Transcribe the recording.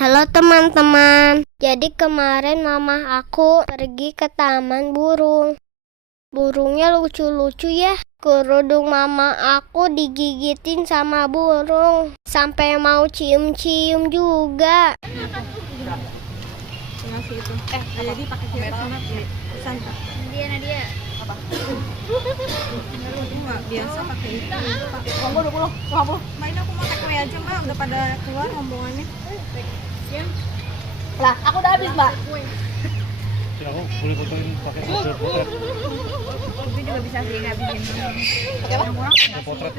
Halo teman-teman, jadi kemarin mama aku pergi ke taman burung. Burungnya lucu-lucu ya. Kerudung mama aku digigitin sama burung. Sampai mau cium-cium juga. Ngasih itu. Jadi pakai kira sama pesan. Nadia. Apa? Enggak biasa pakai itu. Pak. 50. Main aku mau take away aja, Mbak. Udah pada keluar rombongannya. Lah, aku udah habis, Mbak. Aku boleh fotoin pakai potret. Tapi juga bisa sih ngabisin. Pakai apa? Yang kurang Potret.